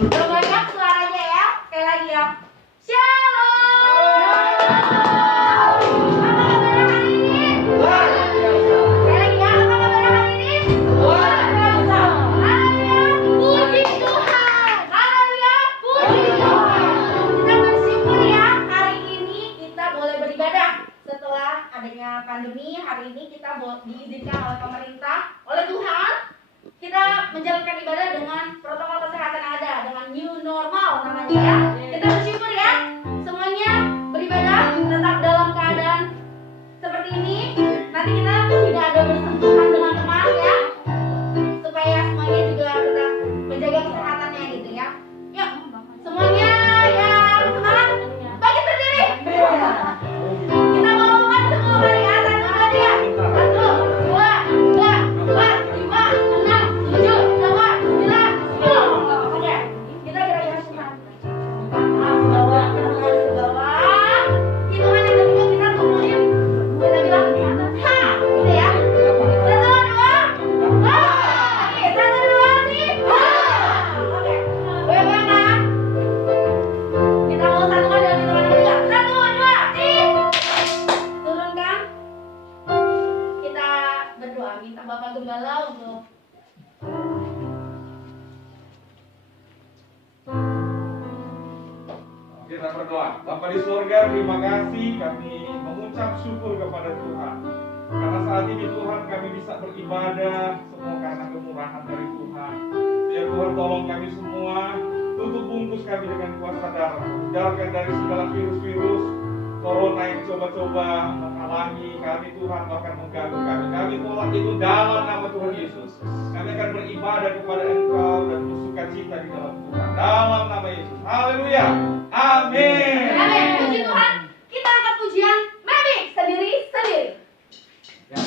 Udah banyak suaranya ya. Sekali lagi ya. Shalom. Apa kabar hari ini? Sekali lagi ya. Apa kabar hari ini? Haleluya. Puji Tuhan. Haleluya. Puji Tuhan. Kita bersyukur ya, hari ini kita boleh beribadah. Setelah adanya pandemi, hari ini kita diizinkan oleh pemerintah, oleh Tuhan, kita menjalankan ibadah dengan protokol kesehatan yang ada, dengan new normal namanya ya. Kita bersyukur ya, semuanya beribadah tetap dalam keadaan seperti ini. Nanti kita tidak ada bersentuhan dengan teman ya, supaya semuanya juga tetap menjaga kesehatannya gitu ya. Yuk, semuanya yang semangat, bagi berdiri. Kita mau lompat semua kali ya, 1, 2, 3. 1, 2, 3, 4, 5, 6, 7, 8, 9, 10. Oke, kita kira-kira semangat. Bawah, ke bawah. Hitungan yang ketiga kita turunin. Kita bilang ha, gitu ya. 1, 2, ha. Oke, 1, 2, 3. Oke, goyang-goyang kan? Kita mau satukan dalam hitungan yang ketiga. 1, 2, 3. Turunkan. Kita berdoa, minta Bapak Gembala untuk kita berdoa. Bapa di surga, terima kasih, kami mengucap syukur kepada Tuhan. Karena saat ini Tuhan kami bisa beribadah semua karena kemurahan dari Tuhan. Ya Tuhan, tolong kami semua, tutup bungkus kami dengan kuasa darah. Hindarkan dari segala virus-virus corona yang coba-coba menghalangi kami Tuhan, bahkan mengganggu kami. Kami tolak itu dalam nama Tuhan Yesus. Kami akan beribadah kepada Engkau dan bersuka cita di dalam Tuhan. Dalam nama Yesus. Haleluya. Amin. Amin. Puji Tuhan. Kita angkat pujian Memi sendiri-sendiri. Ya.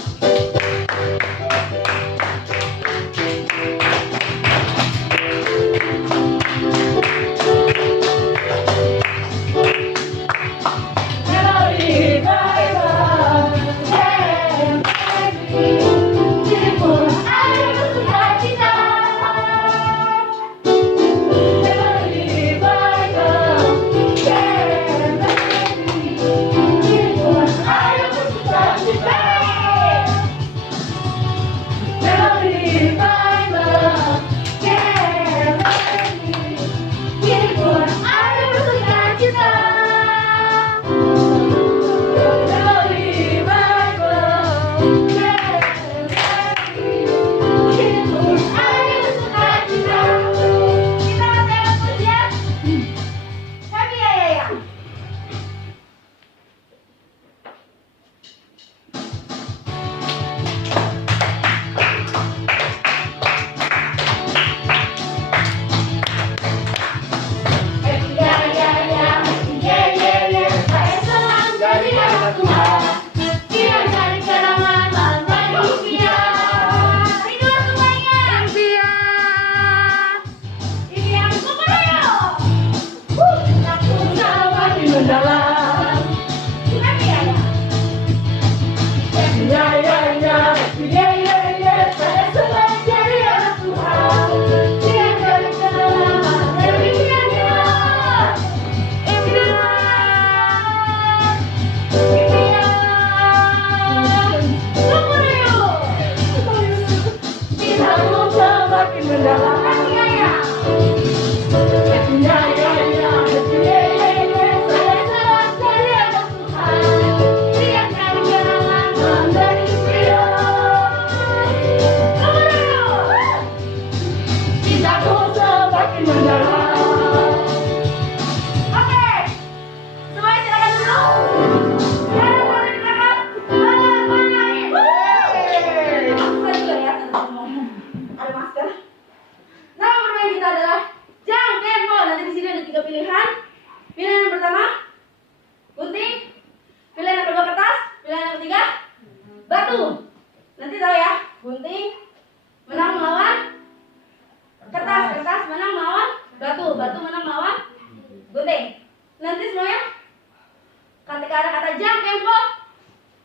Ketika ada kata jang tempo,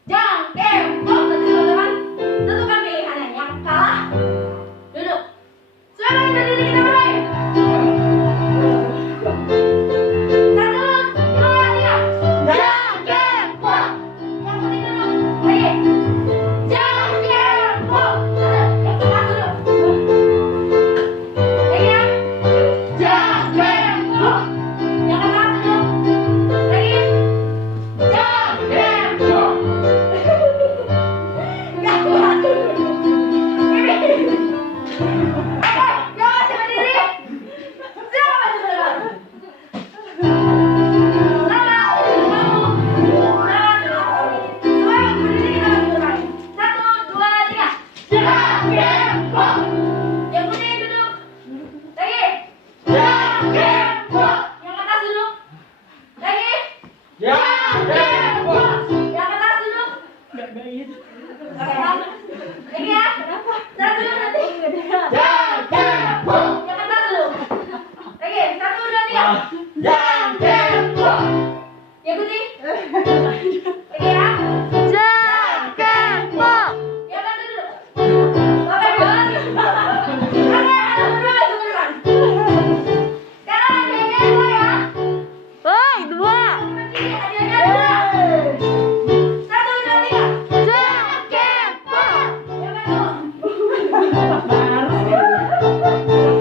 nanti teman-teman tentukan pilihannya. Yang kalah duduk. Silakan berdiri, kita mulai. tiga. Jangkempo. Yang putih. Oke ya. Jangkempo. Yang mana dulu? Oke dulu. Sekarang hadiahnya dua ya. Woi, dua. Hadiahnya dua. 1, 2, 3. Jangkempo. Yang mana dulu? 1,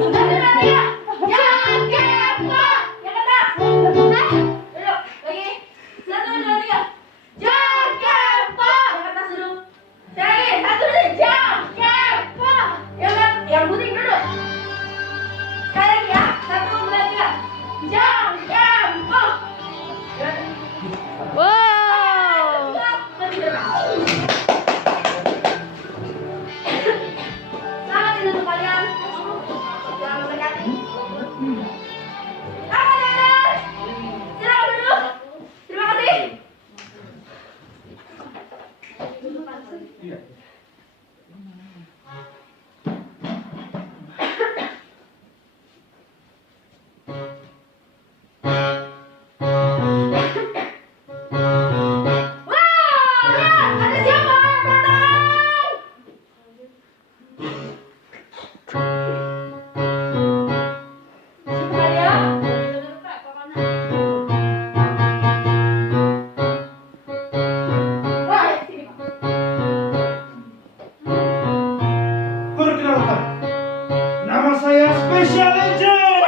2, 3. Jangkempo. Yang atas. Duduk. Lagi. 1, 2, 3. Jangkempo. Yang atas dulu. Sekali lagi. 1, 2, 3. Jangkempo. Yang putih duduk. Sekali lagi ya. 1, 2, 3. Jangkempo. Wow. Selamat tidur untuk kalian. Jangan mendekati. Anak-anak, silakan duduk. Terima kasih. Iya. Wow, lihat, ada siapa yang datang? Siapa dia? Wah, sini Pak. Perkenalkan, nama saya Special Agent.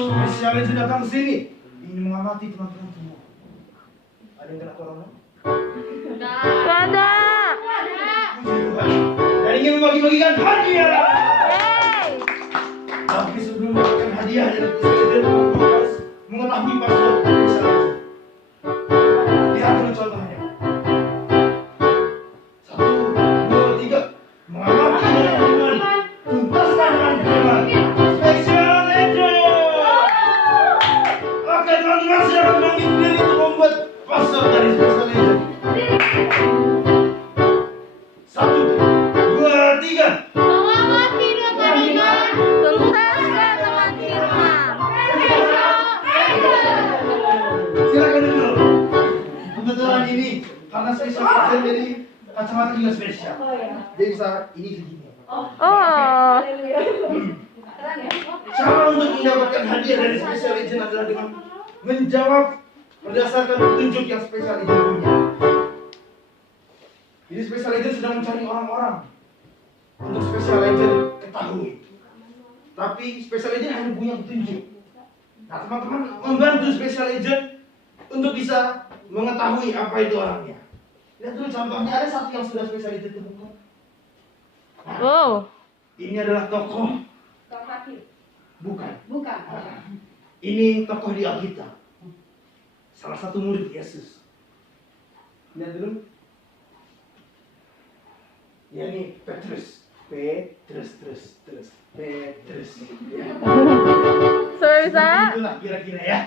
Special Agent datang sini ingin mengamati teman-teman semua. Ada yang kena corona? Gak ada. Puji Tuhan. Dan ingin membagi-bagikan hadiah. Hey. Tapi sebelum memberikan hadiah dari Special Agent, aku harus mengetahui password Special Agent. Lihat dulu contohnya. 1, 2, 3. Mengamati dengan tuntaskan dengan hemat. Special Agent. Oke teman-teman, silakan bangkit berdiri untuk membuat password dari Special Agent. 1, 2, 3. Mengamati dengan hemat. Tuntaskan dengan firman. Silakan duduk. Kebetulan ini karena Special Agent jadi kacamata juga spesial. Jadi bisa ini begini. Oh. Keren ya? Cara untuk mendapatkan hadiah dari Special Agent adalah dengan menjawab berdasarkan petunjuk yang Special Agent punya. Jadi Special Agent sedang mencari orang-orang untuk Special Agent ketahui. Tapi Special Agent hanya punya petunjuk. Nah teman-teman membantu Special Agent untuk bisa mengetahui apa itu orangnya. Lihat dulu contohnya, ada satu yang sudah Special Agent temukan. Wow. Ini adalah tokoh, Kang Hakim. bukan. Bukan. Ini tokoh di Alkitab. Salah satu murid Yesus. Lihat dulu. Ya ini Petrus. Petrus. Ya. Sorry, Sa. Itulah kira-kira ya.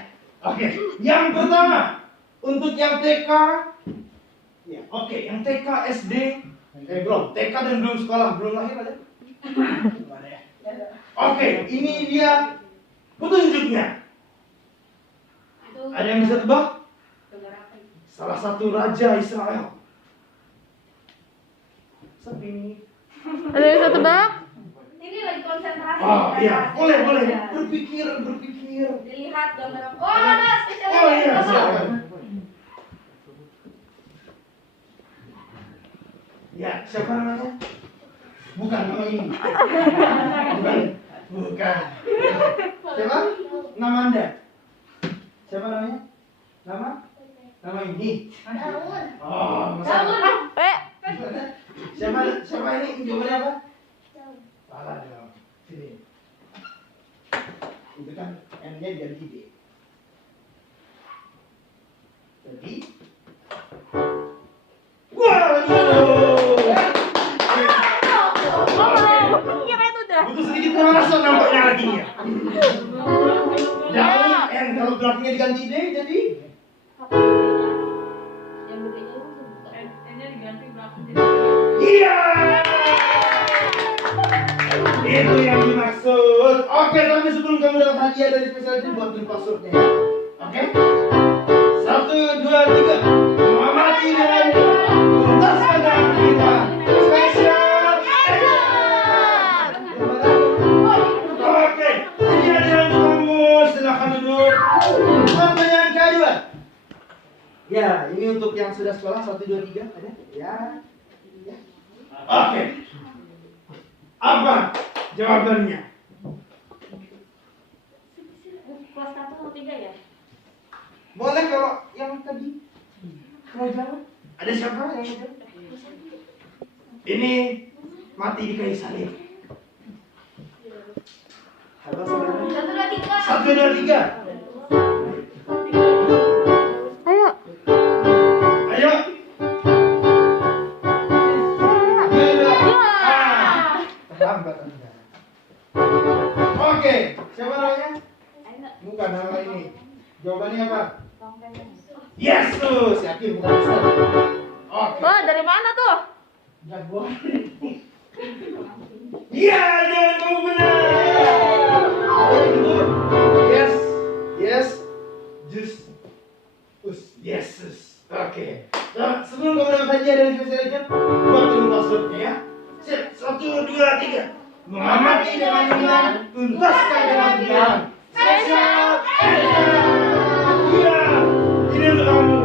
Oke. Yang pertama untuk yang TK. Ya, oke. Yang TK, SD. Belum. TK dan belum sekolah, belum lahir ada? Belum ada ya. Oke. Ini dia petunjuknya. Ada yang bisa tebak? Salah satu raja Israel. Sepi nih. Ada yang bisa tebak? Ini lagi konsentrasi. Oh iya, boleh. Berpikir. Dilihat gambar. Oh, ada spesial. Oh iya, silakan. Ya, siapa namanya? Bukan nama ini. Bukan. Siapa? Nama Anda? Siapa namanya? Nama ini. Oh, masa. Siapa ini? Jawabannya apa? Salah dong. Sini. Itu kan N-nya ganti D. Jadi Kira itu dah. butuh sedikit merasa nampaknya lakinya. Daun N kalau belakangnya diganti D jadi iya. Itu yang dimaksud. Oke, tapi sebelum kamu dapat hadiah dari spesial itu buatin passwordnya ya. Oke? 1, 2, 3. Mengamati dengan tuntaskan dengan kita. Spesial action. Oke, ini hadiah untuk kamu. Silakan duduk. Pertanyaan kedua. Ya, ini untuk yang sudah sekolah 1, 2, 3 ada? Ya. Ya. Oke. Apa jawabannya? Kelas 1 atau 3 ya? Boleh kalau yang tadi. Kalau jawab. Ada siapa yang jawab? Ini mati di kayu salib. Halo saudara. 1, 2, 3. 1, 2, 3. Ayo. Ayo. Terlambat Anda. Oke, siapa namanya? Bukan nama ini. Jawabannya apa? Yesus, yakin bukan Mister. Oke. Wah, dari mana tuh? Jagoan. Iya, jangan kamu benar. Yes, yes, just, Yesus. Oke. Nah, sebelum kamu dapat hadiah dari spesial agent, buat dulu passwordnya ya. Sip, 1, 2, 3. Mengamati dengan iman, tuntaskan dengan iman. Spesial agent. Iya, ini untuk kamu.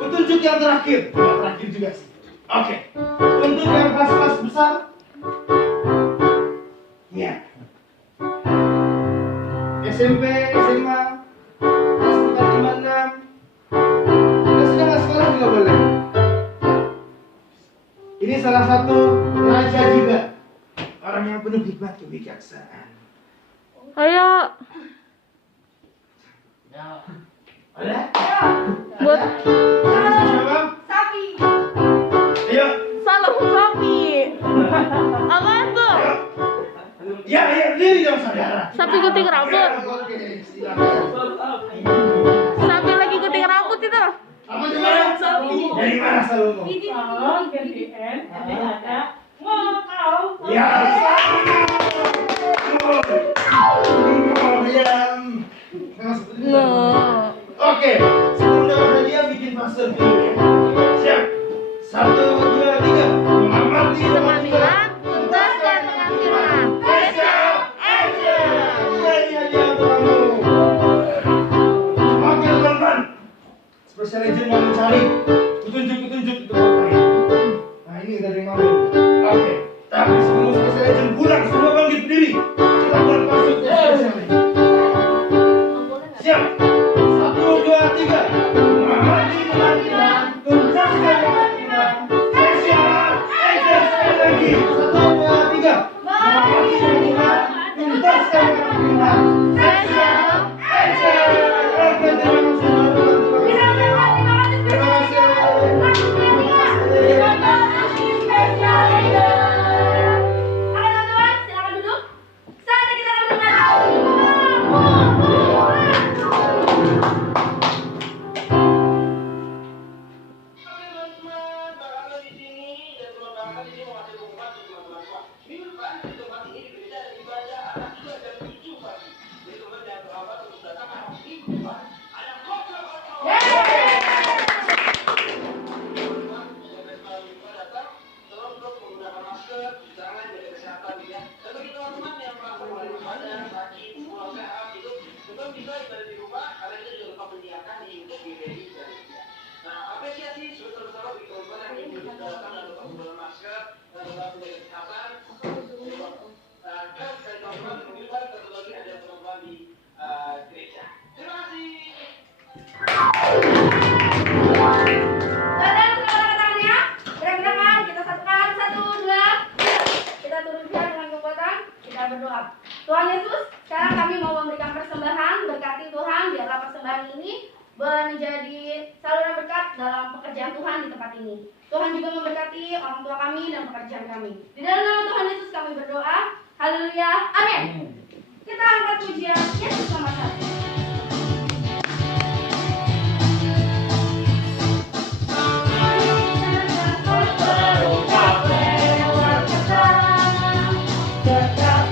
Petunjuk yang terakhir, yang terakhir juga sih. Oke, untuk yang kelas-kelas besar, ya. SMP, SMA, kelas 4, 5, 6. Kita sudah nggak sekolah juga boleh. Ini salah satu raja juga, orang yang penuh hikmat kebijaksanaan. Ayo. Ada? Buat Ada? Siapa? Sapi. Ayo. salam sapi. Apaan tuh? Ayo. Ya, ya, berdiri dong saudara. Sapi gunting rambut. Ya, oke, silakan. Sapi lagi gunting rambut itu. Apa coba? Dari mana Salomo? Kalau gantian, nanti ada ngokau. Ya. No. Oke, sebelum dapat hadiah bikin master dulu ya. Siap. 1, 2, 3. Mengamati dengan Iman, tuntaskan dengan firman. Spesial action. Ini hadiah untuk kamu. Oke teman-teman. Special agent mau mencari petunjuk-petunjuk untuk apa ya? Nah ini udah ada yang ngambil. Oke, tapi sebelum special agent pulang, semua bangkit berdiri. Kita buat passwordnya special agent. Siap. 1, 2, 3. Mengamati dengan iman, tuntaskan dengan iman. Spesial agent sekali lagi. 1, 2, 3. Mengamati dengan iman, tuntaskan dengan iman. Spesial agent. Oke, terima kasih teman-teman. Terima kasih. Terima kasih. Silakan duduk. Saatnya kita akan mendengar. Dan sekarang tangannya, gerak-gerakan, kita satukan, 1, 2, kita turunkan dengan kekuatan, kita berdoa. Tuhan Yesus, sekarang kami mau memberikan persembahan, berkati Tuhan, biarlah persembahan ini menjadi saluran berkat dalam pekerjaan Tuhan di tempat ini. Tuhan juga memberkati orang tua kami dan pekerjaan kami. Di dalam nama Tuhan Yesus kami berdoa. Haleluya. Amin. Kita angkat pujian Yesus nomor 1. Tetap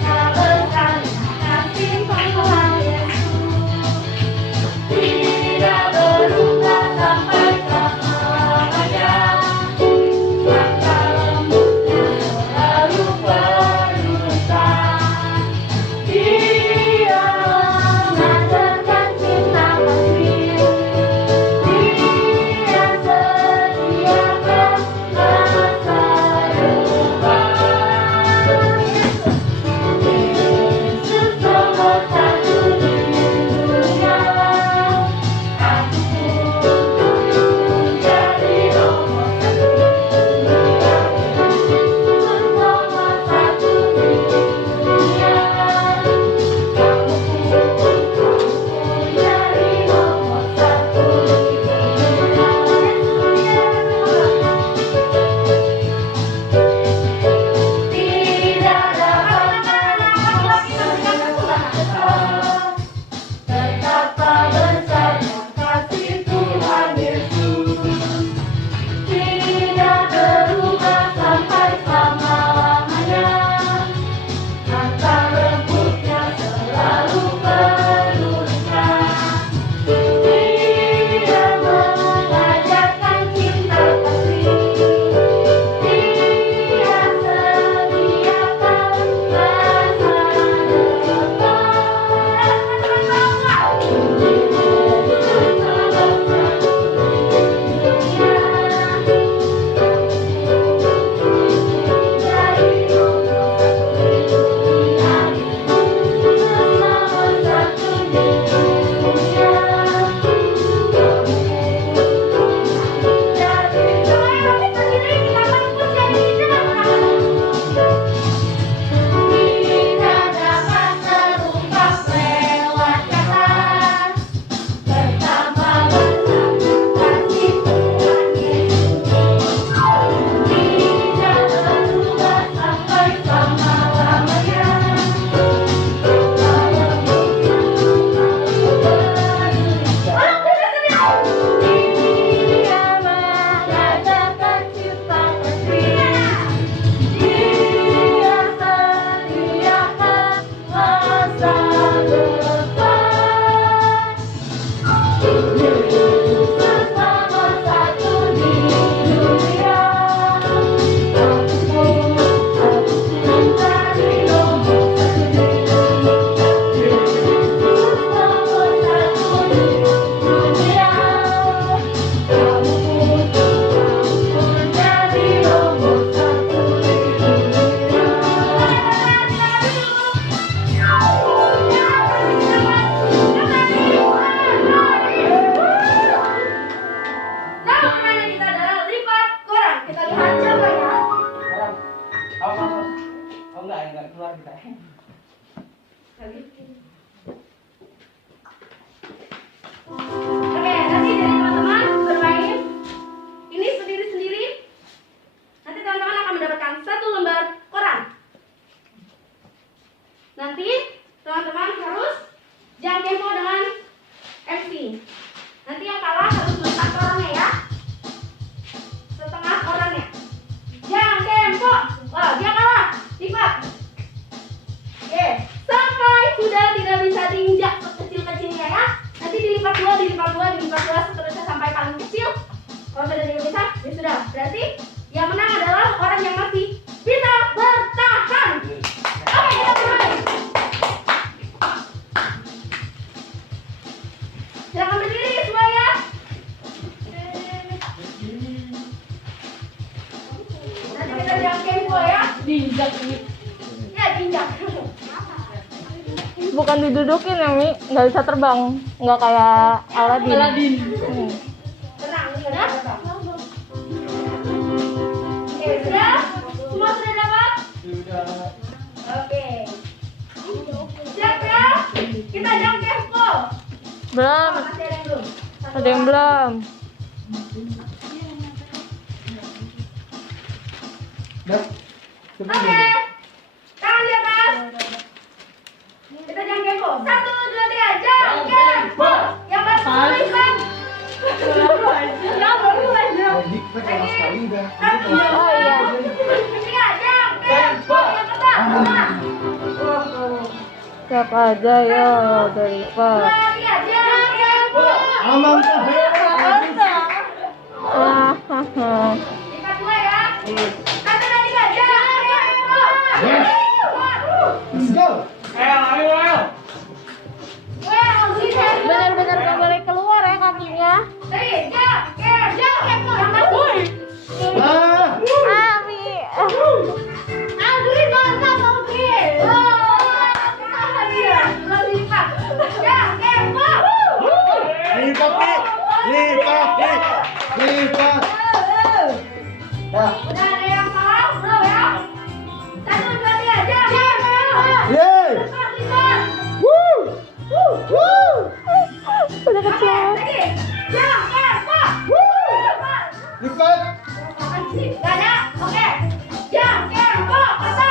keluar kita. Oke, nanti dari teman-teman bermain ini sendiri-sendiri. Nanti teman-teman akan mendapatkan 1 lembar koran. Nanti teman-teman harus jam tempo dengan MC. Nanti yang kalah harus melipat korannya ya. Setengah korannya. Jam tempo. Wah, dia kalah. Lipat. Oke, sampai sudah tidak bisa diinjak sekecil-kecilnya ya. Nanti dilipat dua, seterusnya sampai paling kecil. Kalau sudah tidak bisa, ya sudah. Berarti yang menang adalah orang yang masih bisa bertahan. Oke, kita mulai. Silakan berdiri semuanya. Nanti kita jam tempo ya. Diinjak ini. Ya, diinjak. Bukan didudukin ya, Mi. Nggak bisa terbang. Nggak kayak Aladin. Tenang, sudah. Oke, sudah? Semua sudah dapat? Sudah. Oke. Siap ya? Kita jam tempo. Belum. Oh, masih ada yang belum? Ada yang belum. Dah. Oke. Tangan di atas. Kita jam tempo. 1, 2, 3, jam tempo. Yang bantu tulisan. Baru aja. Kita kalah sekali udah. Oh iya. 3, jam tempo. Yang pertama. Siap aja ya, udah lipat. 2, 3, jam tempo. Aman tuh. Lipat 2 ya. 1, 2, 3, jam tempo. Let's go. Ayo. Well, bisa. Benar-benar nggak boleh keluar ya kakinya. Tadi, jam tempo. Yang masuk. Ah. Ami. Andri mantap Andri. Apa dia? Lebih lipat. Jam tempo. Lipat. Dah. Udah ada yang salah belum ya? 1, 2, 3, jam tempo. Yeay. Lipat. Udah kecil. Lagi. Jam tempo. Lipat. Gak ada. Oke. Jam tempo. Kata.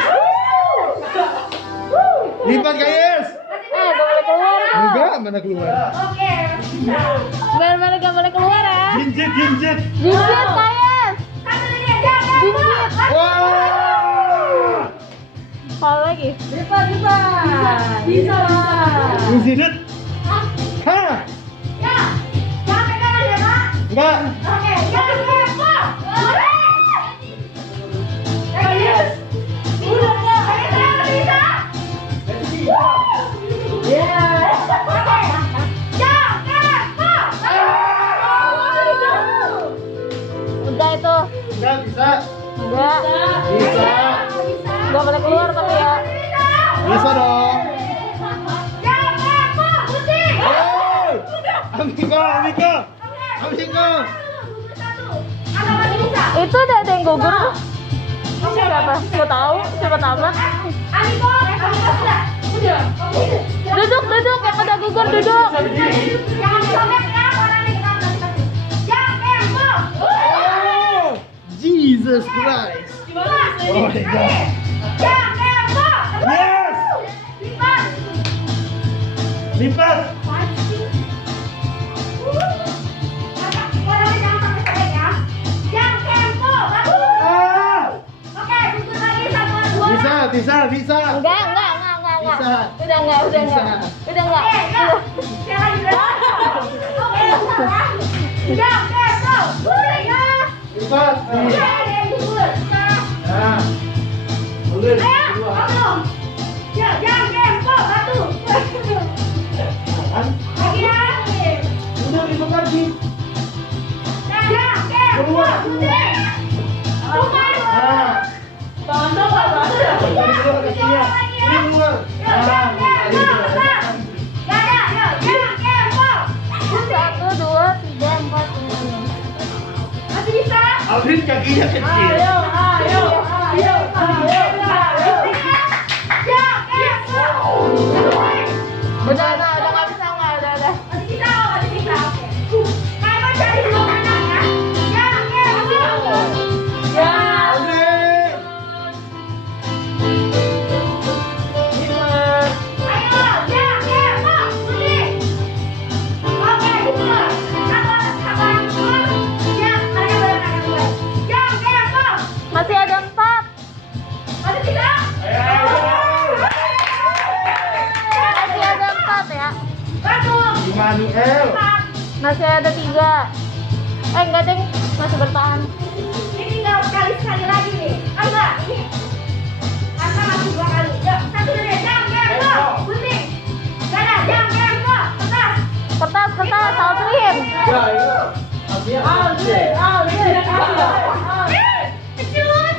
Lipat guys. Nggak boleh keluar. Enggak, mana keluar? Oke. Bisa. Benar-benar nggak boleh keluar ya. Jinjit. Jinjit, guys. 1, 2, 3, jam tempo. Wah. Kalau lagi. Bisa. Jinjit. Hah? Ya. Jangan pegangan ya, Pak. Enggak. Oke, jam tempo. Serius. Udah, bisa. Oke. Jam tempo. Udah itu. Enggak bisa. Enggak. Bisa. Nggak boleh keluar tapi ya. Bisa dong. Jam tempo. Putih. Hey. Amika. Ada masih bisa. Itu udah ada yang gugur. Siapa? Mau tahu? Siapa tamat? Aniko sudah. Duduk. Yang udah gugur duduk. Jangan disobek ya, orangnya kita kasih. Jam tempo. Jesus Christ. Oh my God. Jam tempo. Yes. Lipat. Orangnya jangan sampai sobek ya. Jam tempo. Ah. Oke, tutup lagi 1, 2. Bisa. Enggak. Bisa. Udah enggak. Bisa. Udah enggak. Oke, ya. Sekali lagi berapa? Oke, ya. Jam tempo. Udah ya. Lipat. Udah ada yang gugur. Nah. Ulun. Ayo, ngomong. Ya, jam tempo. 1. Lagi ya. Udah lipat lagi. Jam tempo. Putih. Bukan. Nah. Tangan dong, Pak. Ini keluar kakinya. Ini keluar. Jam tempo. Tetap. Gak ada. Yuk, jam tempo. 1, 2, 3, 4, 5. Masih bisa? Aldrin kakinya kecil. Ayo. Hel. Masih ada 3. Enggak deng, masih bertahan. Ini tinggal sekali lagi nih. Enggak, ini. Karena masih 2 kali. Yuk, satu dari jam, go. Gunting. Gak ada, jam, go. Kertas. Kertas, Aldrin. Ya, itu. Aldrin. Kecil banget.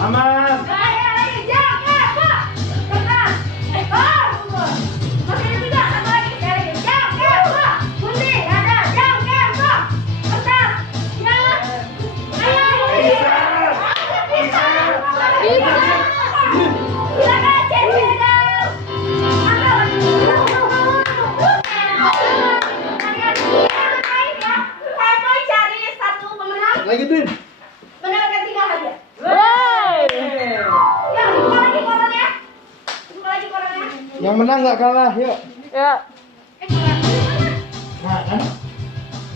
Aman. Lagi Din. Menangkan 3 hadiah. Wey. Ya, buka lagi korannya. Yang menang nggak kalah, yuk. Ya. Nah, kan?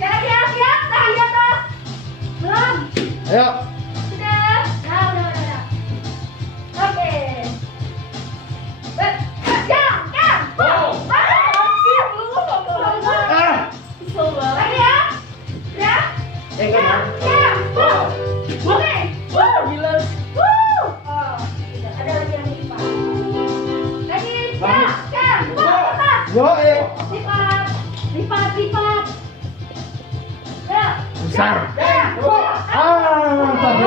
Siap, tahan di atas. Belum. Ayo. Sudah. Nah, udah. Oke. Jam. Siap, lu. Ah. Lagi ya. Ya. Kan? Oke. Gila. Oh, ada lagi yang lipat. Lagi. Jam. Atas. Yo, Lipat. Ya. Besar. Jam. Tadi.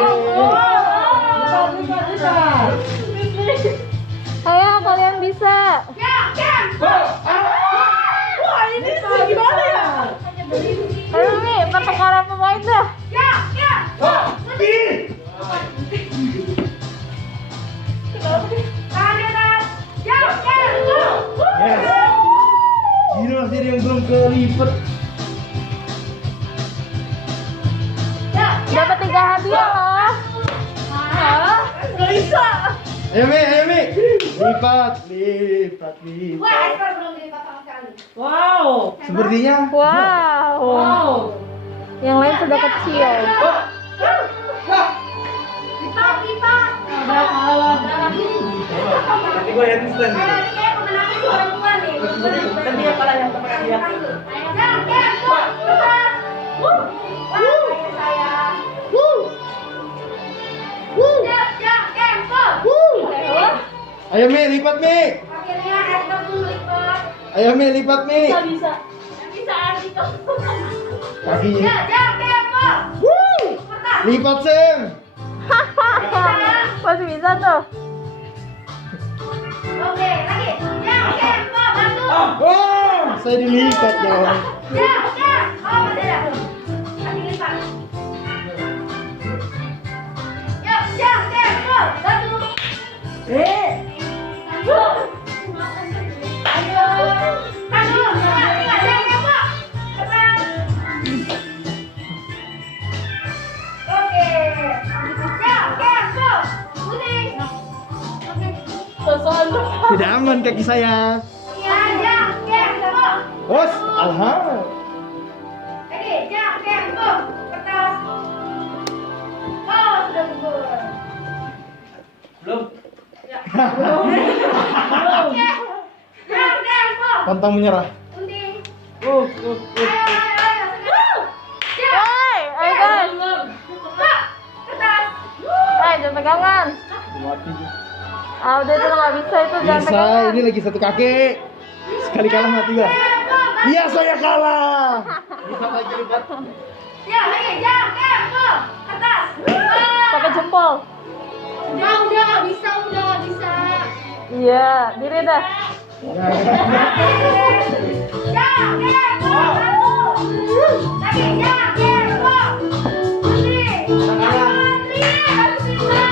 Ayo kalian bisa. Jam. Wah, ini gimana ya? Ayo nih, pertukaran pemain dah. Jam. Tahan di atas. Jam. Yes. Gila masih ada yang belum kelipet. Dapat 3 hadiah loh. Nggak bisa. Ayo Mi. Lipat. Wah, ekor belum dilipat sama sekali. Wow. Sepertinya. Wow. Yang lain sudah kecil. Lipat. Udah kalah. Nanti gue handstand gitu. Ini kayak pemenangnya dua perempuan nih. Dan dia kalah yang kemenang dia. Jam. Lepas. Wah, saya. Jam. Ayo Mi, lipat Mi. Akhirnya ekor tuh lipat. Ayo Mi, lipat Mi. Bisa. Yang bisa Ardito. Kakinya. Jam. Kertas. Lipat Sam. Masih bisa tuh. Oke, lagi. Jam. Bantu. Oh, saya dilipat dong. Jam. Oh, masih ada. Kasih lipat. Yuk, jam. Bantu. Ayo. Tandu. Jam. Kertas. Oke. Jam. Kuning. Oke. Sosokan. Tidak aman kaki saya. Iya, jam. Bos, alhamdulillah. Lagi, jam. Kertas. Oh, sudah gugur. Belum. Jam. Pantang menyerah. Gunting. Oh. Ayo. Jam. Hey, ayo guys. Kertas. Jangan pegangan. Udah itu nggak bisa itu, jangan Bisa, pegangan. ini lagi satu kaki. Sekali kalah mati gua. Iya, saya kalah. Lipat lagi, lipat. Ya, lagi, jam. Kertas. Pakai jempol. Udah nggak bisa. Iya, diri dah. Jam. Lagi, jam. Gunting. Harus bisa.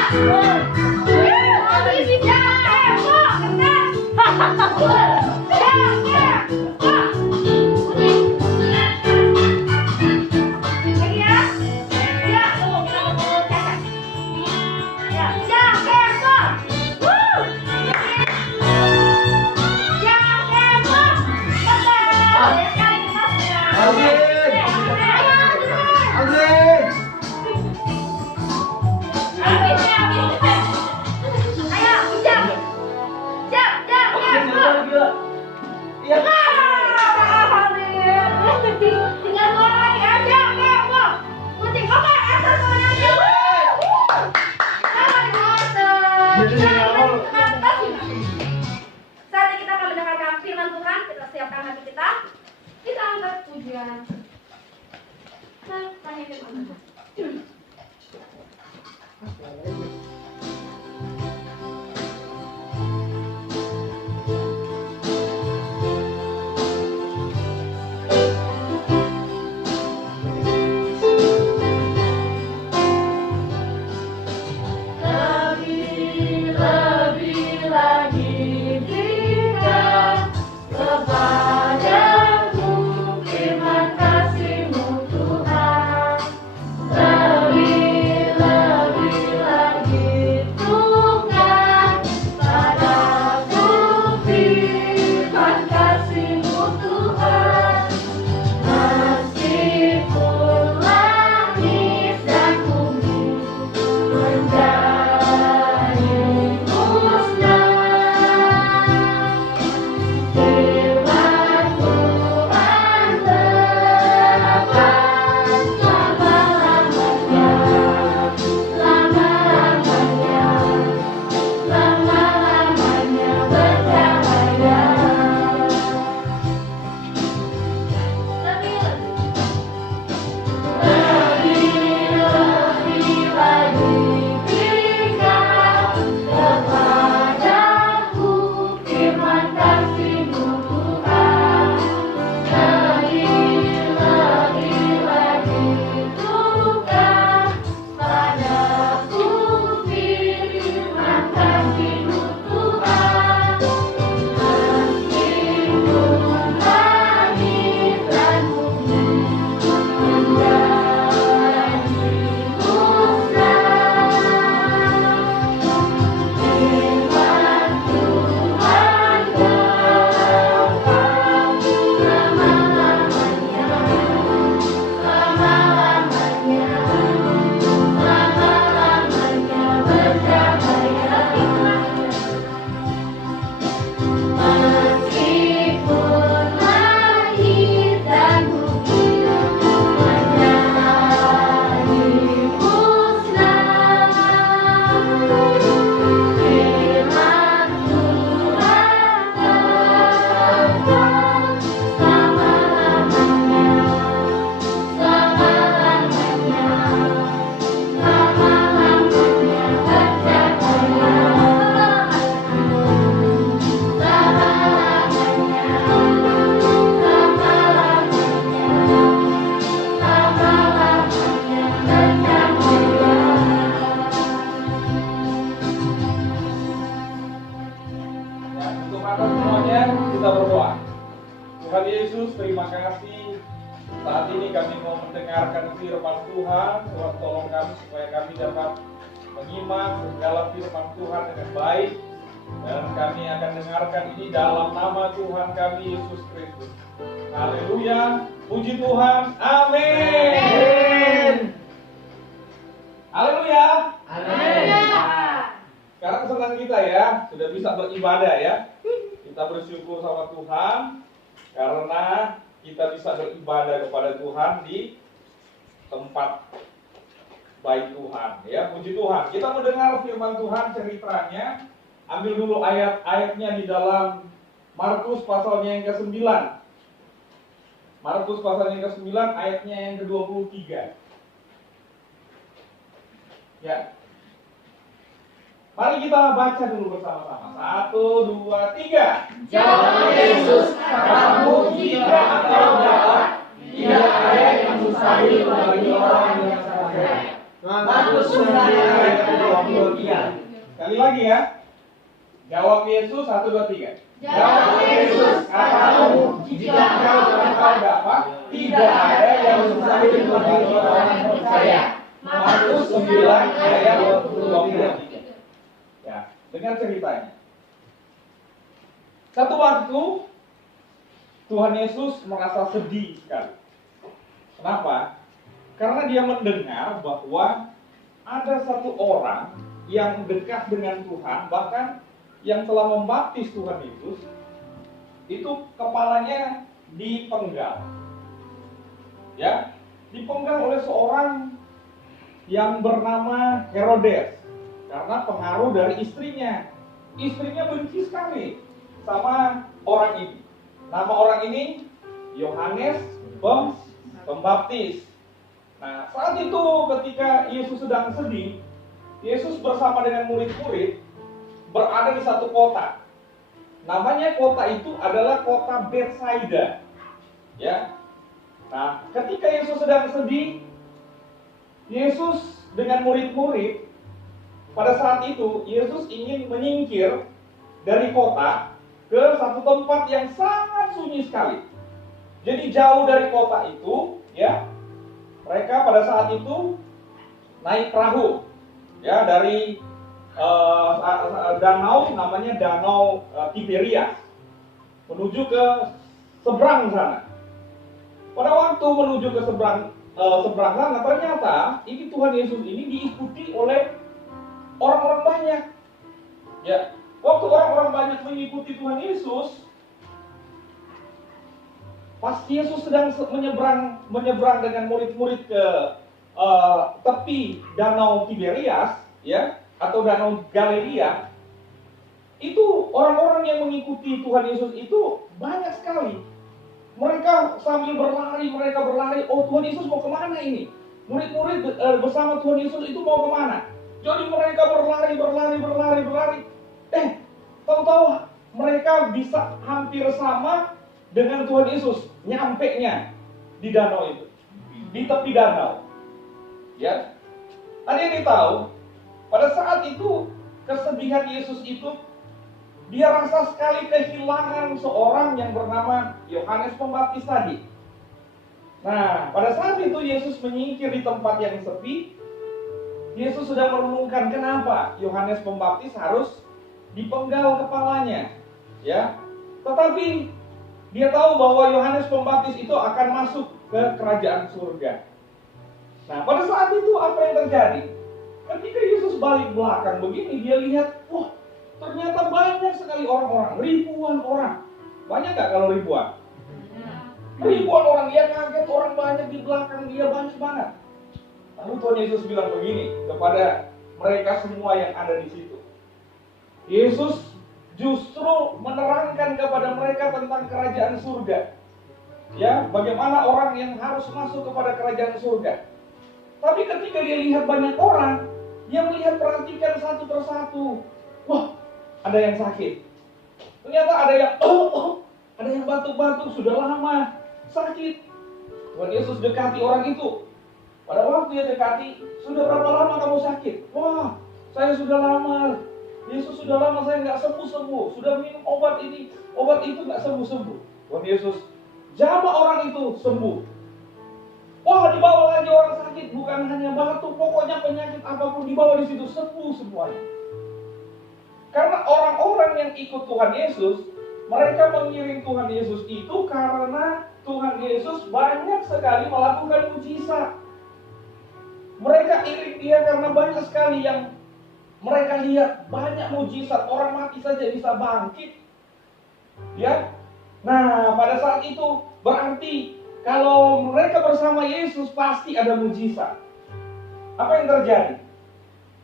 Lebih lagi berikan kepadaku firman kasih-Mu Tuhan. Lebih lagi Tuhan padaku firman kasih-Mu Tuhan. Meskipun langit dan bumi menjadi musnah, firman Tuhan tetap selama-lamanya, selama-lamanya bercahaya. Lebih lagi berikan kepadaku firman kasih-Mu Tuhan. Lebih lagi Tuhan padaku firman kasih-Mu Tuhan. Meskipun langit dan bumi menjadi musnah, firman Tuhan tetap selama-lamanya, selama-lamanya bercahaya. Meskipun langit dan bumi menjadi musnah, firman Tuhan tetap selama-lamanya, selama-lamanya Ya, untuk angkat semuanya kita berdoa. Tuhan Yesus, terima kasih. Saat ini kami mau mendengarkan firman Tuhan. Tuhan tolong kami supaya kami dapat menyimak segala firman Tuhan dengan baik. Dan kami akan dengarkan ini dalam nama Tuhan kami Yesus Kristus. Haleluya. Puji Tuhan. Amin. Haleluya. Sekarang kesempatan kita ya, sudah bisa beribadah ya. Kita bersyukur sama Tuhan karena kita bisa beribadah kepada Tuhan di tempat baik Tuhan ya. Puji Tuhan. Kita mendengar firman Tuhan ceritanya. Ambil dulu ayat-ayatnya di dalam Markus pasalnya yang ke-9. Markus pasalnya yang ke-9 ayatnya yang ke-23. Ya. Mari kita baca dulu bersama-sama. 1, 2, 3. Jawab Yesus, katamu jika engkau dapat, tidak ada yang mustahil bagi orang yang percaya. Markus 9 ayat 23. Sekali lagi ya. Jawab Yesus 1, 2, 3. Jawab Yesus, katamu jika engkau dapat, tidak ada yang mustahil bagi orang yang percaya. Markus 9 ayat 23. Ya, dengar ceritanya. Satu waktu Tuhan Yesus merasa sedih sekali. Kenapa? Karena dia mendengar bahwa ada satu orang yang dekat dengan Tuhan, bahkan yang telah membaptis Tuhan Yesus, itu kepalanya dipenggal. Ya, dipenggal oleh seorang yang bernama Herodes karena pengaruh dari istrinya. Istrinya benci sekali sama orang ini. Nama orang ini Yohanes Pembaptis. Nah, saat itu ketika Yesus sedang sedih, Yesus bersama dengan murid-murid berada di satu kota. Namanya kota itu adalah kota Betsaida. Ya. Nah, ketika Yesus sedang sedih, Yesus dengan murid-murid pada saat itu Yesus ingin menyingkir dari kota ke satu tempat yang sangat sunyi sekali. Jadi jauh dari kota itu, ya. Mereka pada saat itu naik perahu, ya, dari danau, namanya Danau Tiberias, menuju ke seberang sana. Pada waktu menuju ke seberang sana, ternyata ini Tuhan Yesus ini diikuti oleh orang-orang banyak. Ya, waktu orang-orang banyak mengikuti Tuhan Yesus, pas Yesus sedang menyeberang dengan murid-murid ke tepi Danau Tiberias, ya, atau Danau Galilea, itu orang-orang yang mengikuti Tuhan Yesus itu banyak sekali. Mereka sambil berlari, oh Tuhan Yesus mau kemana ini? Murid-murid bersama Tuhan Yesus itu mau kemana? Jadi mereka berlari. Tahu-tahu mereka bisa hampir sama dengan Tuhan Yesus, nyampe-nya di danau itu, di tepi danau. Ya, ada yang tahu, pada saat itu kesedihan Yesus itu, dia rasa sekali kehilangan seorang yang bernama Yohanes Pembaptis tadi. Nah, pada saat itu Yesus menyingkir di tempat yang sepi. Yesus sudah merenungkan kenapa Yohanes Pembaptis harus dipenggal kepalanya, ya. Tetapi dia tahu bahwa Yohanes Pembaptis itu akan masuk ke kerajaan surga. Nah, pada saat itu apa yang terjadi? Ketika Yesus balik belakang begini, dia lihat, wah, ternyata banyak sekali orang-orang, ribuan orang. Banyak nggak kalau ribuan? Ribuan orang, dia kaget, orang banyak di belakang dia, banyak banget. Lalu Tuhan Yesus bilang begini kepada mereka semua yang ada di situ. Yesus justru menerangkan kepada mereka tentang kerajaan surga. Ya, bagaimana orang yang harus masuk kepada kerajaan surga. Tapi ketika dia lihat banyak orang, dia melihat, perhatikan satu persatu. Wah, ada yang sakit. Ternyata ada yang batuk-batuk sudah lama sakit. Tuhan Yesus dekati orang itu. Pada waktu dia dekati, sudah berapa lama kamu sakit? Wah, saya sudah lama. Yesus, sudah lama saya nggak sembuh-sembuh. Sudah minum obat ini, obat itu nggak sembuh-sembuh. Tuhan Yesus jamah orang itu sembuh. Wah, dibawa lagi orang sakit, bukan hanya batuk, pokoknya penyakit apapun dibawa di situ, sembuh semuanya. Karena orang-orang yang ikut Tuhan Yesus, mereka mengiring Tuhan Yesus itu karena Tuhan Yesus banyak sekali melakukan mujizat. Mereka iring dia karena banyak sekali yang mereka lihat, banyak mujizat, orang mati saja bisa bangkit. Ya. Nah, pada saat itu berarti kalau mereka bersama Yesus pasti ada mujizat. Apa yang terjadi?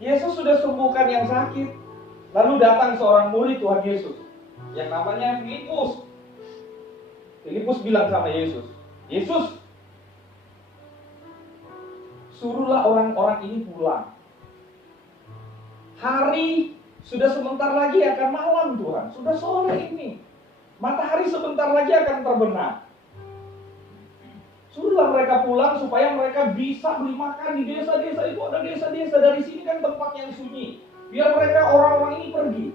Yesus sudah sembuhkan yang sakit, lalu datang seorang murid Tuhan Yesus yang namanya Filipus. Filipus bilang sama Yesus, Yesus, suruhlah orang-orang ini pulang. Hari sudah sebentar lagi akan malam Tuhan, sudah sore ini. Matahari sebentar lagi akan terbenam. Suruhlah mereka pulang supaya mereka bisa beli makan di desa-desa itu. Ada desa-desa, dari sini kan tempat yang sunyi. Biar mereka, orang-orang ini pergi.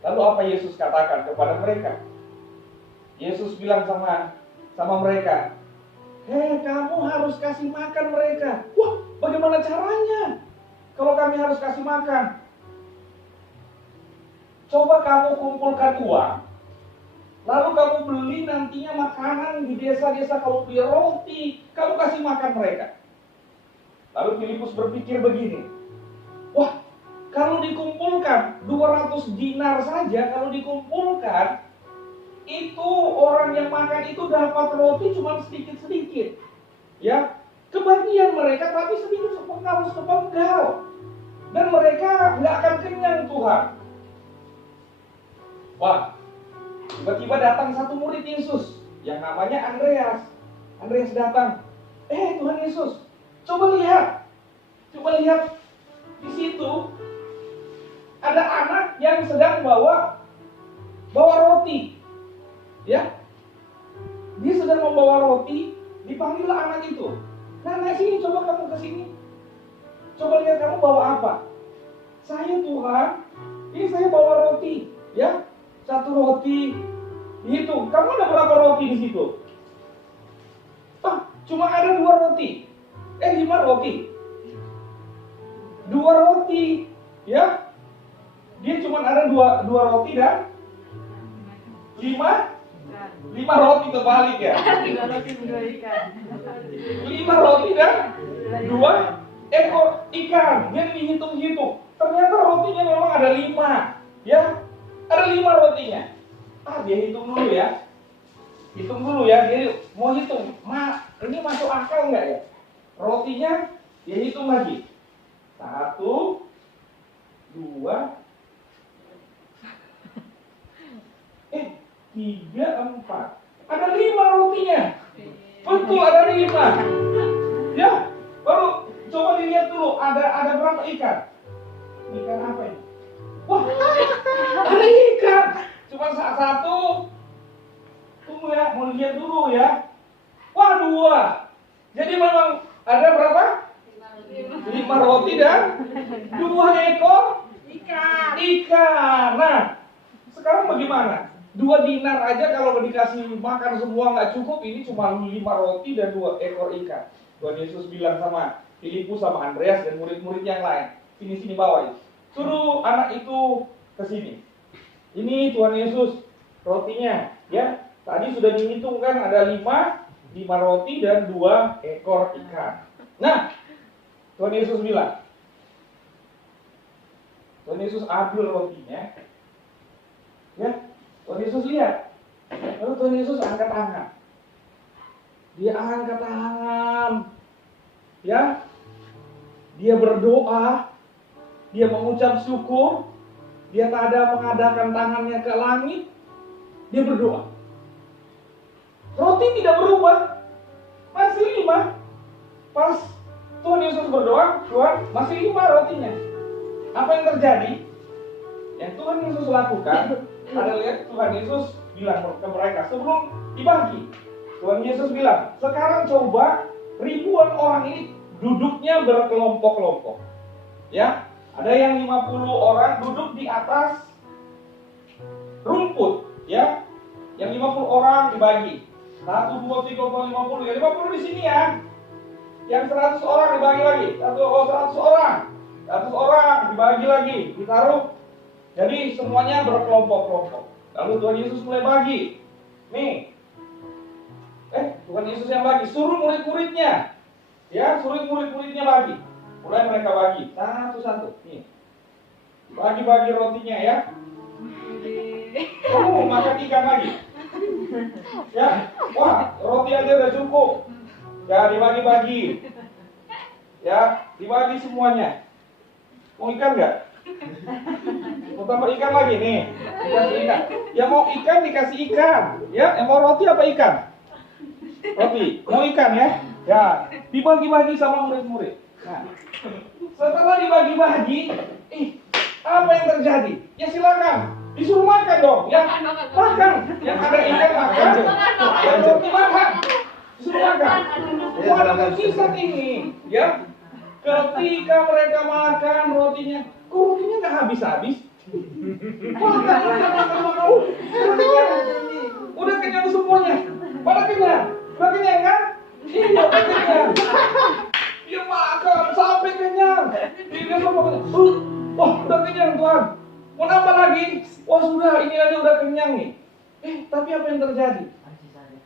Lalu apa Yesus katakan kepada mereka? Yesus bilang sama mereka, hei, kamu harus kasih makan mereka. Wah, bagaimana caranya? Kalau kami harus kasih makan, coba kamu kumpulkan uang, lalu kamu beli nantinya makanan di desa-desa, kamu beli roti, kamu kasih makan mereka. Lalu Filipus berpikir begini, wah, kalau dikumpulkan 200 dinar saja, kalau dikumpulkan, itu orang yang makan itu dapat roti cuma sedikit-sedikit. Ya, kebagian mereka tapi sedikit sepenggal. Dan mereka nggak akan kenyang Tuhan. Wah, tiba-tiba datang satu murid Yesus yang namanya Andreas. Andreas datang. Tuhan Yesus, coba lihat di situ ada anak yang sedang bawa roti, ya. Dia sedang membawa roti, dipanggillah anak itu. Nah, sini, coba kamu ke sini. Coba lihat kamu bawa apa? Saya Tuhan, ini saya bawa roti, ya. 1 roti. Hitung, kamu ada berapa roti di situ? Cuma ada 2 roti. 5 roti. 2 roti, ya. Dia cuma ada 2 roti dan 5 roti terbalik ya. 3 roti 2 ikan. 5 roti dan 2 ekor ikan. Dia dihitung-hitung. Ternyata rotinya memang ada 5, ya. Ada 5 rotinya. Dia hitung dulu ya. Dia mau hitung. Ini masuk akal nggak ya? Rotinya dia hitung lagi. 1, 2, 3, 4. Ada 5 rotinya. Betul, ada 5. Ya, baru coba dilihat dulu. Ada berapa ikan? Ikan apa ini? Wah, ada ikan. Cuma 1. Tunggu ya, mau lihat dulu ya. Wah, 2. Jadi memang ada berapa? 5 roti dan 2 ekor ikan. Nah, sekarang bagaimana? 2 dinar aja kalau dikasih makan semua nggak cukup. Ini cuma 5 roti dan 2 ekor ikan. Tuhan Yesus bilang sama Filipus, sama Andreas dan murid-murid yang lain, sini bawa. Suruh anak itu ke sini. Ini Tuhan Yesus rotinya, ya. Tadi sudah dihitung kan, ada 5 roti dan 2 ekor ikan. Nah, Tuhan Yesus bilang, Tuhan Yesus ambil rotinya, ya. Tuhan Yesus lihat, lalu Tuhan Yesus angkat tangan. Dia angkat tangan, ya. Dia berdoa, dia mengucap syukur, dia mengadakan tangannya ke langit, dia berdoa. Roti tidak berubah, masih 5. Pas Tuhan Yesus berdoa, Tuhan masih 5 rotinya. Apa yang terjadi? Yang Tuhan Yesus lakukan, ada lihat Tuhan Yesus bilang ke mereka sebelum dibagi. Tuhan Yesus bilang, sekarang coba ribuan orang ini duduknya berkelompok-kelompok. Ya, ada yang 50 orang duduk di atas rumput, ya. Yang 50 orang dibagi. 1, 2, 3, 4, 50. Ya 50 di sini ya. Yang 100 orang dibagi lagi. 100 orang. 100 orang dibagi lagi, ditaruh. Jadi semuanya berkelompok-kelompok. Lalu Tuhan Yesus mulai bagi. Nih. Tuhan Yesus yang bagi. Suruh murid-muridnya. Ya, suruh murid-muridnya bagi. Mulai mereka bagi satu-satu. Nih. Bagi-bagi rotinya ya. Kamu mau makan ikan lagi? Ya, wah, roti aja udah cukup. Ya, dibagi-bagi. Ya, dibagi semuanya. Mau ikan nggak? Mau tambah ikan lagi nih. Dikasih ikan. Ya mau ikan dikasih ikan. Ya, mau roti apa ikan? Roti. Mau ikan ya? Ya, dibagi-bagi sama murid-murid. Nah, setelah dibagi-bagi, apa yang terjadi? Ya silakan, disuruh makan dong. Ya, makan. Yang ada ikan makan, yang roti makan. Disuruh makan. Wah, ada mujizat ini. Ya, ketika mereka makan rotinya, kok rotinya nggak habis-habis? Makan. Udah kenyang semuanya. Pada kenyang. Udah kenyang kan? Iya, udah kenyang. Dia makan sampai kenyang. Dia sampai kenyang. Wah, udah kenyang Tuhan. Mau nambah lagi? Wah sudah, ini aja udah kenyang nih. Tapi apa yang terjadi?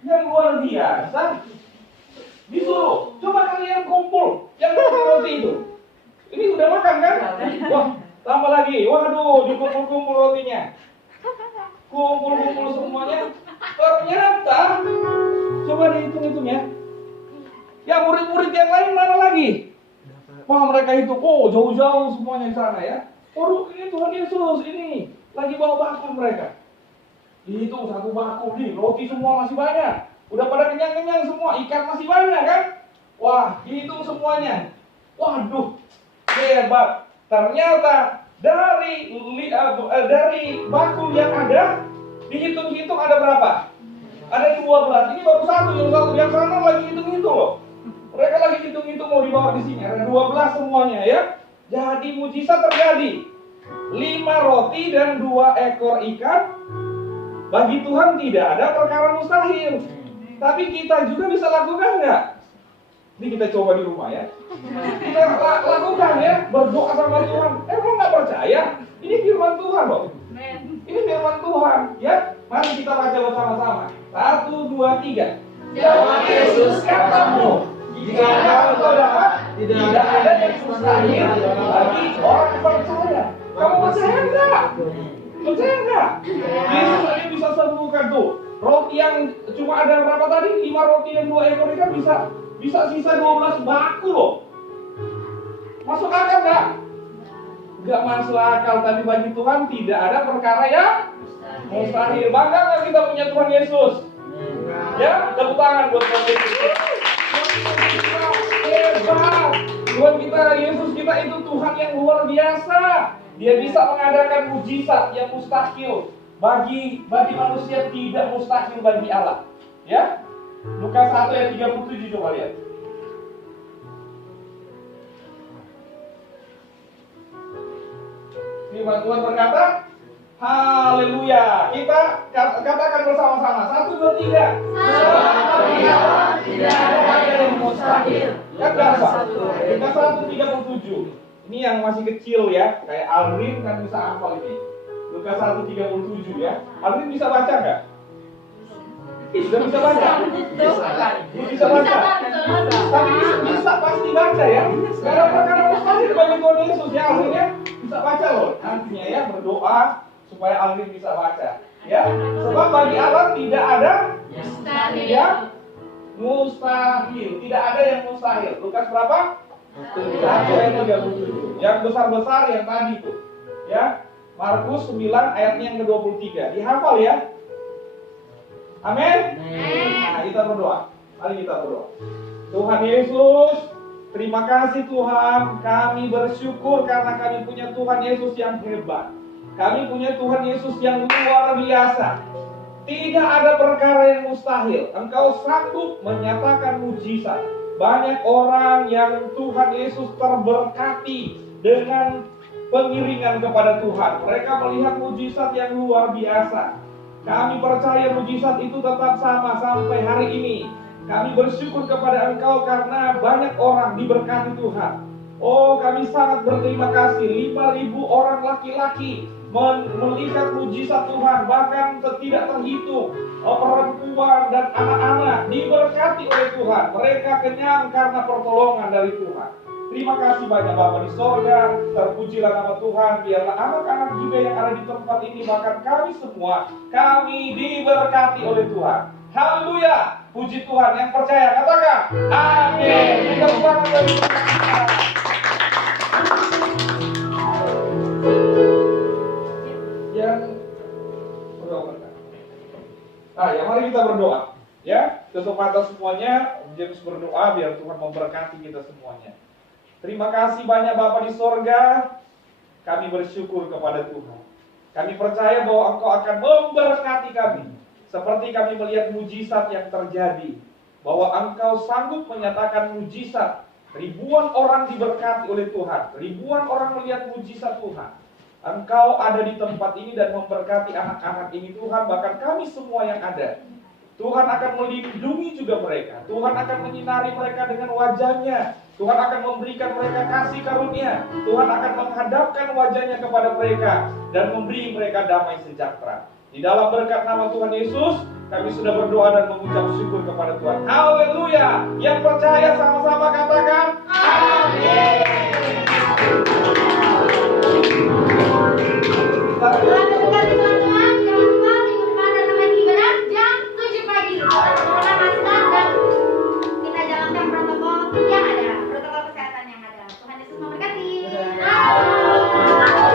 Yang luar biasa. Disuruh, coba kalian kumpul yang makan roti itu. Ini udah makan kan? Wah, tambah lagi. Waduh, dikumpul-kumpul rotinya. Kumpul-kumpul semuanya. Ternyata, coba dihitung-hitung ya. Ya murid-murid yang lain mana lagi? Wah mereka itu, jauh-jauh semuanya di sana ya. Ini Tuhan Yesus ini lagi bawa bakul mereka. Itu 1 bakul nih, roti semua masih banyak. Udah pada kenyang-kenyang semua, ikan masih banyak kan? Wah, dihitung semuanya. Waduh, hebat. Ternyata dari bakul yang ada, dihitung-hitung ada berapa? Ada 12. Ini baru satu, yang sana lagi hitung-hitung loh. Mereka lagi hitung-hitung mau dibawa di sini. Ada 12 semuanya ya. Jadi mujizat terjadi. 5 roti dan 2 ekor ikan. Bagi Tuhan tidak ada perkara mustahil. Tapi kita juga bisa lakukan nggak? Ini kita coba di rumah ya. Kita lakukan ya, berdoa sama Tuhan. Emang nggak percaya? Ini firman Tuhan loh. Ini firman Tuhan ya. Mari kita baca bersama-sama. 1, 2, 3. Jawab Yesus katamu, jika engkau dapat, tidak ada yang mustahil bagi orang percaya. Kamu percaya nggak? Percaya nggak? Yesus aja bisa sembuhkan tuh. Roti yang cuma ada berapa tadi? 5 roti dan 2 ekor ikan bisa sisa 12 baku loh. Masuk akal nggak? Nggak masuk akal. Tapi bagi Tuhan tidak ada perkara yang mustahil. Bangga nggak kita punya Tuhan Yesus? Ya, tepuk tangan buat Tuhan Yesus. Hebat. Tuhan kita, Yesus kita itu Tuhan yang luar biasa. Dia bisa mengadakan mujizat yang mustahil bagi manusia, tidak mustahil bagi Allah. Ya, Lukas 1 ayat 37 coba lihat. Firman Tuhan berkata, haleluya. Kita katakan bersama-sama. 1, 2, 3. tidak ada yang mustahil. Yang berapa? Lukas 1, 37. Ini yang masih kecil ya. Kayak Alvin kan bisa hafal ini. Lukas 1, 37 ya. Alvin bisa baca nggak? Sudah bisa baca? Bisa baca. Tapi bisa pasti baca ya. Karena mustahil bagi Tuhan Yesus ya. Alvin ya bisa baca loh. Nantinya ya berdoa supaya Alvin bisa baca. Ya. Sebab bagi Allah tidak ada yang mustahil. Tidak ada yang mustahil. Lukas berapa? 1 ayat 37. Yang besar-besar yang tadi tuh. Ya. Markus 9 ayatnya yang ke-23. Dihafal ya. Amin. Nah, kita berdoa. Mari kita berdoa. Tuhan Yesus, terima kasih Tuhan. Kami bersyukur karena kami punya Tuhan Yesus yang hebat. Kami punya Tuhan Yesus yang luar biasa. Tidak ada perkara yang mustahil. Engkau sanggup menyatakan mujizat. Banyak orang yang Tuhan Yesus terberkati dengan pengiringan kepada Tuhan. Mereka melihat mujizat yang luar biasa. Kami percaya mujizat itu tetap sama sampai hari ini. Kami bersyukur kepada Engkau karena banyak orang diberkati Tuhan. Oh, kami sangat berterima kasih. 5.000 orang laki-laki melihat mujizat Tuhan, bahkan tidak terhitung. Perempuan dan anak-anak diberkati oleh Tuhan. Mereka kenyang karena pertolongan dari Tuhan. Terima kasih banyak Bapa di sorga. Terpujilah nama Tuhan. Biarlah anak-anak juga yang ada di tempat ini, bahkan kami semua, kami diberkati oleh Tuhan. Haleluya. Puji Tuhan. Yang percaya katakan amin. Kita berdoa dari yang berdoa. Ya mari kita berdoa. Ya, tutup mata semuanya. James berdoa biar Tuhan memberkati kita semuanya. Terima kasih banyak Bapa di sorga. Kami bersyukur kepada Tuhan. Kami percaya bahwa Engkau akan memberkati kami. Seperti kami melihat mujizat yang terjadi. Bahwa Engkau sanggup menyatakan mujizat. Ribuan orang diberkati oleh Tuhan. Ribuan orang melihat mujizat Tuhan. Engkau ada di tempat ini dan memberkati anak-anak ini Tuhan. Bahkan kami semua yang ada. Tuhan akan melindungi juga mereka. Tuhan akan menyinari mereka dengan wajahnya. Tuhan akan memberikan mereka kasih karunia. Tuhan akan menghadapkan wajahnya kepada mereka dan memberi mereka damai sejahtera. Di dalam berkat nama Tuhan Yesus, kami sudah berdoa dan mengucap syukur kepada Tuhan. Haleluya. Yang percaya sama-sama katakan amin.